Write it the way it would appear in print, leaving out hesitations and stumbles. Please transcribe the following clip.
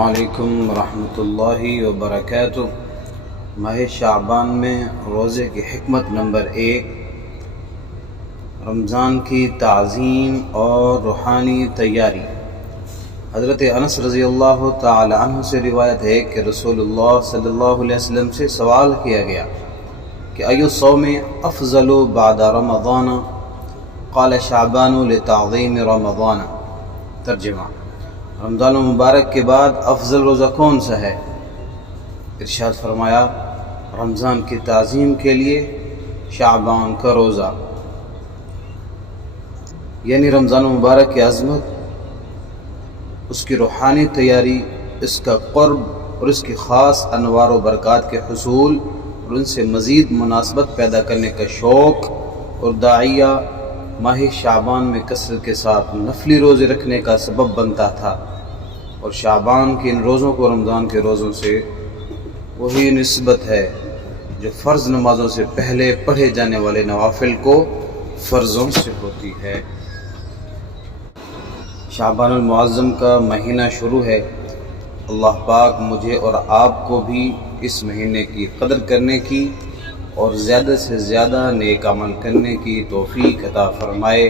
علیکم ورحمۃ اللہ وبرکاتہ۔ ماہ شعبان میں روزے کی حکمت نمبر 1، رمضان کی تعظیم اور روحانی تیاری۔ حضرت انس رضی اللہ تعالی عنہ سے روایت ہے کہ رسول اللہ صلی اللہ علیہ وسلم سے سوال کیا گیا کہ ایو الصوم افضل بعد رمضان؟ قال شعبان لتعظیم رمضان۔ ترجمہ: رمضان المبارک کے بعد افضل روزہ کون سا ہے؟ ارشاد فرمایا، رمضان کی تعظیم کے لیے شعبان کا روزہ، یعنی رمضان المبارک کی عظمت، اس کی روحانی تیاری، اس کا قرب اور اس کی خاص انوار و برکات کے حصول اور ان سے مزید مناسبت پیدا کرنے کا شوق، اور داعیہ ماہ شعبان میں کثرت کے ساتھ نفلی روزے رکھنے کا سبب بنتا تھا، اور شعبان کے ان روزوں کو رمضان کے روزوں سے وہی نسبت ہے جو فرض نمازوں سے پہلے پڑھے جانے والے نوافل کو فرضوں سے ہوتی ہے۔ شعبان المعظم کا مہینہ شروع ہے۔ اللہ پاک مجھے اور آپ کو بھی اس مہینے کی قدر کرنے کی اور زیادہ سے زیادہ نیک عمل کرنے کی توفیق عطا فرمائے۔